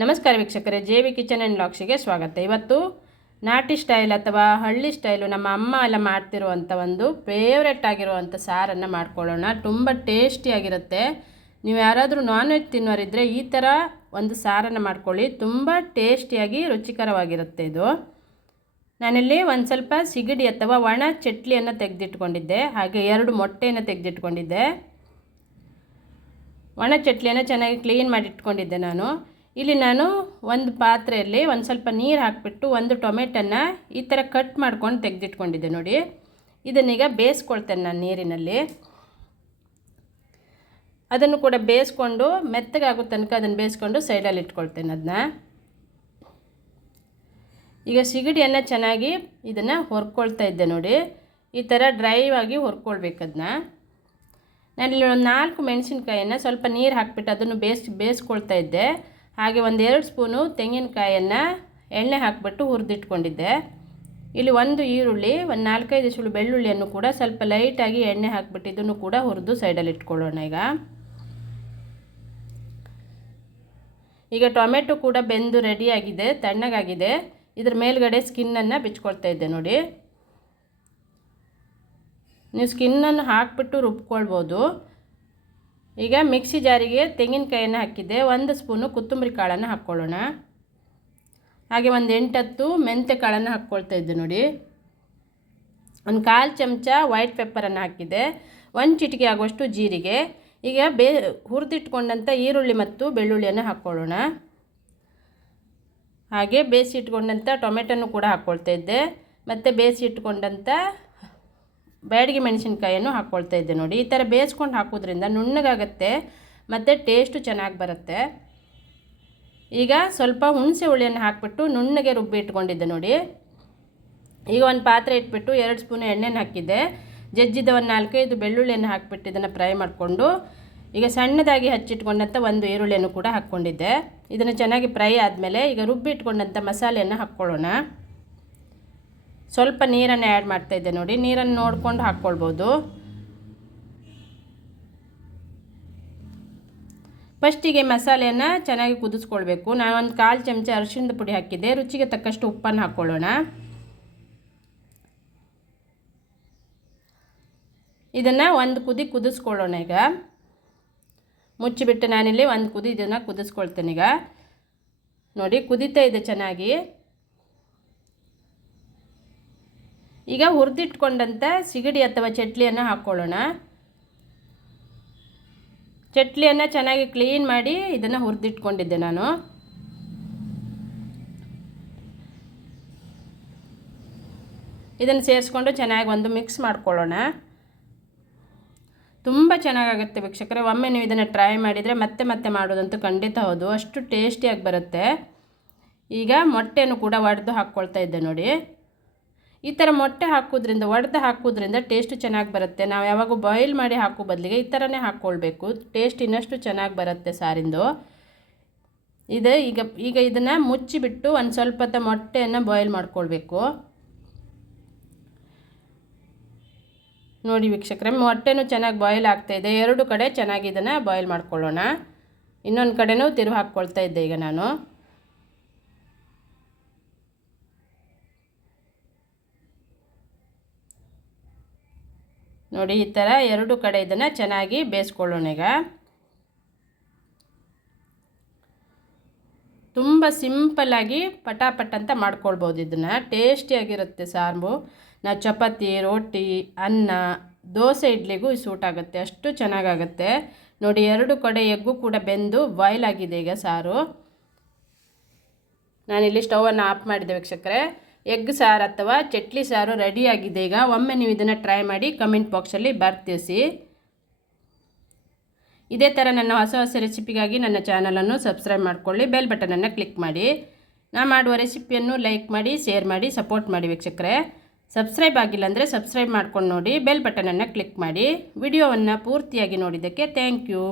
ನಮಸ್ಕಾರ ವೀಕ್ಷಕರೇ, J V kitchen and ಲಾಕ್ಸಿಗೆ ಸ್ವಾಗತ. ಇವತ್ತು ನಾಟಿ ಸ್ಟೈಲ್ ಅಥವಾ ಹಳ್ಳಿ ಸ್ಟೈಲು ನಮ್ಮ ಅಮ್ಮ ಎಲ್ಲ ಮಾಡ್ತಿರುವಂಥ ಒಂದು ಫೇವ್ರೆಟ್ ಆಗಿರುವಂಥ ಸಾರನ್ನು ಮಾಡ್ಕೊಳ್ಳೋಣ. ತುಂಬ ಟೇಸ್ಟಿಯಾಗಿರುತ್ತೆ ನೀವು ಯಾರಾದರೂ ನಾನ್ ವೆಜ್ ತಿನ್ನೋರಿದ್ದರೆ ಈ ಥರ ಒಂದು ಸಾರನ್ನು ಮಾಡ್ಕೊಳ್ಳಿ. ತುಂಬ ಟೇಸ್ಟಿಯಾಗಿ ರುಚಿಕರವಾಗಿರುತ್ತೆ ಇದು. ನಾನಿಲ್ಲಿ ಒಂದು ಸ್ವಲ್ಪ ಸಿಗಡಿ ಅಥವಾ ಒಣ ಚಟ್ಲಿಯನ್ನು ತೆಗೆದಿಟ್ಕೊಂಡಿದ್ದೆ. ಹಾಗೆ ಎರಡು ಮೊಟ್ಟೆಯನ್ನು ತೆಗೆದಿಟ್ಕೊಂಡಿದ್ದೆ. ಒಣ ಚಟ್ಲಿಯನ್ನು ಚೆನ್ನಾಗಿ ಕ್ಲೀನ್ ಮಾಡಿ ಇಟ್ಕೊಂಡಿದ್ದೆ ನಾನು. ಇಲ್ಲಿ ನಾನು ಒಂದು ಪಾತ್ರೆಯಲ್ಲಿ ಒಂದು ಸ್ವಲ್ಪ ನೀರು ಹಾಕಿಬಿಟ್ಟು ಒಂದು ಟೊಮೆಟೊನ ಈ ಥರ ಕಟ್ ಮಾಡ್ಕೊಂಡು ತೆಗೆದಿಟ್ಕೊಂಡಿದ್ದೆ ನೋಡಿ. ಇದನ್ನೀಗ ಬೇಯಿಸ್ಕೊಳ್ತೇನೆ ನಾನು ನೀರಿನಲ್ಲಿ. ಅದನ್ನು ಕೂಡ ಬೇಯಿಸ್ಕೊಂಡು ಮೆತ್ತಗಾಗೋ ತನಕ ಅದನ್ನು ಬೇಯಿಸ್ಕೊಂಡು ಸೈಡಲ್ಲಿ ಇಟ್ಕೊಳ್ತೇನೆ ಅದನ್ನ. ಈಗ ಸಿಗಡಿಯನ್ನು ಚೆನ್ನಾಗಿ ಇದನ್ನು ಹೊರ್ಕೊಳ್ತಾ ಇದ್ದೆ ನೋಡಿ. ಈ ಥರ ಡ್ರೈ ಆಗಿ ಹೊರ್ಕೊಳ್ಬೇಕು ಅದನ್ನ. ನಾನಿಲ್ಲಿ ಒಂದು ನಾಲ್ಕು ಮೆಣಸಿನ್ಕಾಯನ್ನು ಸ್ವಲ್ಪ ನೀರು ಹಾಕಿಬಿಟ್ಟು ಅದನ್ನು ಬೇಯಿಸ್ ಬೇಯಿಸ್ಕೊಳ್ತಾ ಇದ್ದೆ. ಹಾಗೆ ಒಂದೆರಡು ಸ್ಪೂನು ತೆಂಗಿನಕಾಯನ್ನು ಎಣ್ಣೆ ಹಾಕಿಬಿಟ್ಟು ಹುರಿದಿಟ್ಕೊಂಡಿದ್ದೆ. ಇಲ್ಲಿ ಒಂದು ಈರುಳ್ಳಿ, ಒಂದು ನಾಲ್ಕೈದು ಸುಳು ಬೆಳ್ಳುಳ್ಳಿಯನ್ನು ಕೂಡ ಸ್ವಲ್ಪ ಲೈಟಾಗಿ ಎಣ್ಣೆ ಹಾಕಿಬಿಟ್ಟು ಇದನ್ನು ಕೂಡ ಹುರಿದು ಸೈಡಲ್ಲಿ ಇಟ್ಕೊಳ್ಳೋಣ ಈಗ. ಈಗ ಟೊಮೆಟೊ ಕೂಡ ಬೆಂದು ರೆಡಿಯಾಗಿದೆ, ತಣ್ಣಗಾಗಿದೆ. ಇದ್ರ ಮೇಲ್ಗಡೆ ಸ್ಕಿನ್ನನ್ನು ಬಿಚ್ಕೊಳ್ತಾ ಇದ್ದೆ ನೋಡಿ. ನೀವು ಸ್ಕಿನ್ನನ್ನು ಹಾಕಿಬಿಟ್ಟು ರುಬ್ಕೊಳ್ಬೋದು. ಈಗ ಮಿಕ್ಸಿ ಜಾರಿಗೆ ತೆಂಗಿನಕಾಯನ್ನು ಹಾಕಿದ್ದೆ. ಒಂದು ಸ್ಪೂನು ಕೊತ್ತಂಬರಿ ಕಾಳನ್ನು ಹಾಕ್ಕೊಳ್ಳೋಣ. ಹಾಗೆ ಒಂದು ಎಂಟತ್ತು ಮೆಂತ್ಯ ಕಾಳನ್ನು ಹಾಕ್ಕೊಳ್ತಾ ಇದ್ದೆ ನೋಡಿ. ಒಂದು ಕಾಲು ಚಮಚ ವೈಟ್ ಪೆಪ್ಪರನ್ನು ಹಾಕಿದ್ದೆ. ಒಂದು ಚಿಟಿಕೆ ಆಗುವಷ್ಟು ಜೀರಿಗೆ. ಈಗ ಬೇ ಹುರಿದಿಟ್ಕೊಂಡಂಥ ಈರುಳ್ಳಿ ಮತ್ತು ಬೆಳ್ಳುಳ್ಳಿಯನ್ನು ಹಾಕ್ಕೊಳ್ಳೋಣ. ಹಾಗೆ ಬೇಯಿಸಿಟ್ಕೊಂಡಂಥ ಟೊಮೆಟೊನು ಕೂಡ ಹಾಕ್ಕೊಳ್ತಾ ಇದ್ದೆ. ಮತ್ತು ಬೇಯಿಸಿ ಇಟ್ಕೊಂಡಂಥ ಬ್ಯಾಡಿಗೆ ಮೆಣಸಿನ್ಕಾಯನ್ನು ಹಾಕ್ಕೊಳ್ತಾ ಇದ್ದೆ ನೋಡಿ. ಈ ಥರ ಬೇಯಿಸ್ಕೊಂಡು ಹಾಕೋದ್ರಿಂದ ನುಣ್ಣಗಾಗತ್ತೆ, ಮತ್ತು ಟೇಸ್ಟು ಚೆನ್ನಾಗಿ ಬರುತ್ತೆ. ಈಗ ಸ್ವಲ್ಪ ಹುಣಸೆ ಹುಳಿಯನ್ನು ಹಾಕಿಬಿಟ್ಟು ನುಣ್ಣಗೆ ರುಬ್ಬಿ ಇಟ್ಕೊಂಡಿದ್ದೆ ನೋಡಿ. ಈಗ ಒಂದು ಪಾತ್ರೆ ಇಟ್ಬಿಟ್ಟು ಎರಡು ಸ್ಪೂನ್ ಎಣ್ಣೆನ ಹಾಕಿದ್ದೆ. ಜಜ್ಜಿದ ಒಂದು ನಾಲ್ಕೈದು ಬೆಳ್ಳುಳ್ಳಿಯನ್ನು ಹಾಕಿಬಿಟ್ಟು ಇದನ್ನು ಫ್ರೈ ಮಾಡಿಕೊಂಡು, ಈಗ ಸಣ್ಣದಾಗಿ ಹಚ್ಚಿಟ್ಕೊಂಡಂಥ ಒಂದು ಈರುಳ್ಳಿಯನ್ನು ಕೂಡ ಹಾಕ್ಕೊಂಡಿದ್ದೆ. ಇದನ್ನು ಚೆನ್ನಾಗಿ ಫ್ರೈ ಆದಮೇಲೆ ಈಗ ರುಬ್ಬಿ ಇಟ್ಕೊಂಡಂಥ ಮಸಾಲೆಯನ್ನು ಹಾಕ್ಕೊಳ್ಳೋಣ. ಸ್ವಲ್ಪ ನೀರನ್ನು ಆ್ಯಡ್ ಮಾಡ್ತಾಯಿದ್ದೆ ನೋಡಿ. ನೀರನ್ನು ನೋಡ್ಕೊಂಡು ಹಾಕ್ಕೊಳ್ಬೋದು. ಫಸ್ಟಿಗೆ ಮಸಾಲೆಯನ್ನು ಚೆನ್ನಾಗಿ ಕುದಿಸ್ಕೊಳ್ಬೇಕು. ನಾನು ಒಂದು ಕಾಲು ಚಮಚ ಅರಿಶಿಣದ ಪುಡಿ ಹಾಕಿದ್ದೆ. ರುಚಿಗೆ ತಕ್ಕಷ್ಟು ಉಪ್ಪನ್ನು ಹಾಕ್ಕೊಳ್ಳೋಣ. ಇದನ್ನು ಒಂದು ಕುದಿ ಕುದಿಸ್ಕೊಳ್ಳೋಣ ಈಗ. ಮುಚ್ಚಿಬಿಟ್ಟು ನಾನಿಲ್ಲಿ ಒಂದು ಕುದಿ ಇದನ್ನು ಕುದಿಸ್ಕೊಳ್ತೇನೆ ಈಗ. ನೋಡಿ, ಕುದೀತಾ ಇದೆ ಚೆನ್ನಾಗಿ. ಈಗ ಹುರಿದಿಟ್ಕೊಂಡಂಥ ಸಿಗಡಿ ಅಥವಾ ಚಟ್ಲಿಯನ್ನು ಹಾಕ್ಕೊಳ್ಳೋಣ ಚಟ್ಲಿಯನ್ನು ಚೆನ್ನಾಗಿ ಕ್ಲೀನ್ ಮಾಡಿ ಇದನ್ನು ಹುರಿದಿಟ್ಕೊಂಡಿದ್ದೆ ನಾನು. ಇದನ್ನು ಸೇರಿಸ್ಕೊಂಡು ಚೆನ್ನಾಗಿ ಒಂದು ಮಿಕ್ಸ್ ಮಾಡ್ಕೊಳ್ಳೋಣ. ತುಂಬ ಚೆನ್ನಾಗಾಗುತ್ತೆ ವೀಕ್ಷಕರೇ. ಒಮ್ಮೆ ನೀವು ಇದನ್ನು ಟ್ರೈ ಮಾಡಿದರೆ ಮತ್ತೆ ಮತ್ತೆ ಮಾಡೋದಂತೂ ಖಂಡಿತ ಹೌದು. ಅಷ್ಟು ಟೇಸ್ಟಿಯಾಗಿ ಬರುತ್ತೆ. ಈಗ ಮೊಟ್ಟೆಯನ್ನು ಕೂಡ ಒಡೆದು ಹಾಕ್ಕೊಳ್ತಾ ಇದ್ದೆ ನೋಡಿ. ಈ ಥರ ಮೊಟ್ಟೆ ಹಾಕೋದ್ರಿಂದ ಒಡೆದು ಹಾಕೋದ್ರಿಂದ ಟೇಸ್ಟ್ ಚೆನ್ನಾಗಿ ಬರುತ್ತೆ. ನಾವು ಯಾವಾಗ ಬಾಯ್ಲ್ ಮಾಡಿ ಹಾಕೋ ಬದಲಿಗೆ ಈ ಥರನೇ ಹಾಕ್ಕೊಳ್ಬೇಕು. ಟೇಸ್ಟ್ ಇನ್ನಷ್ಟು ಚೆನ್ನಾಗಿ ಬರುತ್ತೆ ಸಾರಿಂದು. ಇದು ಈಗ ಈಗ ಇದನ್ನು ಮುಚ್ಚಿಬಿಟ್ಟು ಒಂದು ಸ್ವಲ್ಪ ಹೊತ್ತ ಮೊಟ್ಟೆಯನ್ನು ಬಾಯ್ಲ್ ಮಾಡ್ಕೊಳ್ಬೇಕು. ನೋಡಿ ವೀಕ್ಷಕರೇ, ಮೊಟ್ಟೆನೂ ಚೆನ್ನಾಗಿ ಬಾಯ್ಲ್ ಆಗ್ತಾಯಿದೆ ಎರಡು ಕಡೆ ಚೆನ್ನಾಗಿ ಇದನ್ನು ಬಾಯ್ಲ್ ಮಾಡ್ಕೊಳ್ಳೋಣ. ಇನ್ನೊಂದು ಕಡೆನೂ ತಿರುವು ಹಾಕ್ಕೊಳ್ತಾ ಇದ್ದೆ ಈಗ ನಾನು. ನೋಡಿ, ಈ ಥರ ಎರಡು ಕಡೆ ಇದನ್ನು ಚೆನ್ನಾಗಿ ಬೇಯಿಸ್ಕೊಳ್ಳೋಣ ಈಗ. ತುಂಬ ಸಿಂಪಲ್ಲಾಗಿ ಪಟಾಪಟ್ ಅಂತ ಮಾಡ್ಕೊಳ್ಬೋದು ಇದನ್ನು. ಟೇಸ್ಟಿಯಾಗಿರುತ್ತೆ ಸಾಂಬು. ನಾವು ಚಪಾತಿ ರೊಟ್ಟಿ ಅನ್ನ, ದೋಸೆ, ಇಡ್ಲಿಗೂ ಸೂಟ್ ಆಗುತ್ತೆ. ಅಷ್ಟು ಚೆನ್ನಾಗಾಗುತ್ತೆ. ನೋಡಿ, ಎರಡು ಕಡೆ ಎಗ್ಗು ಕೂಡ ಬೆಂದು ಬಾಯ್ಲಾಗಿದೆ ಈಗ ಸಾರು. ನಾನಿಲ್ಲಿ ಸ್ಟವನ್ನು ಆಫ್ ಮಾಡಿದೆ ವೀಕ್ಷಕರೇ. ಎಗ್ ಸಾರು ಅಥವಾ ಚಟ್ಲಿ ಸಾರು ರೆಡಿಯಾಗಿದೆ. ಈಗ ಒಮ್ಮೆ ನೀವು ಇದನ್ನು ಟ್ರೈ ಮಾಡಿ ಕಮೆಂಟ್ ಬಾಕ್ಸಲ್ಲಿ ಬರ್ತಿಸಿ. ಇದೇ ಥರ ನನ್ನ ಹೊಸ ಹೊಸ ರೆಸಿಪಿಗಾಗಿ ನನ್ನ ಚಾನಲನ್ನು ಸಬ್ಸ್ಕ್ರೈಬ್ ಮಾಡಿಕೊಳ್ಳಿ ಬೆಲ್ ಬಟನನ್ನು ಕ್ಲಿಕ್ ಮಾಡಿ. ನಾ ಮಾಡುವ ರೆಸಿಪಿಯನ್ನು ಲೈಕ್ ಮಾಡಿ ಶೇರ್ ಮಾಡಿ ಸಪೋರ್ಟ್ ಮಾಡಿ ವೀಕ್ಷಕರೆ. ಸಬ್ಸ್ಕ್ರೈಬ್ ಆಗಿಲ್ಲ ಅಂದರೆ ಸಬ್ಸ್ಕ್ರೈಬ್ ಮಾಡ್ಕೊಂಡು ನೋಡಿ ಬೆಲ್ ಬಟನನ್ನು ಕ್ಲಿಕ್ ಮಾಡಿ. ವಿಡಿಯೋವನ್ನು ಪೂರ್ತಿಯಾಗಿ ನೋಡಿದ್ದಕ್ಕೆ ಥ್ಯಾಂಕ್ ಯು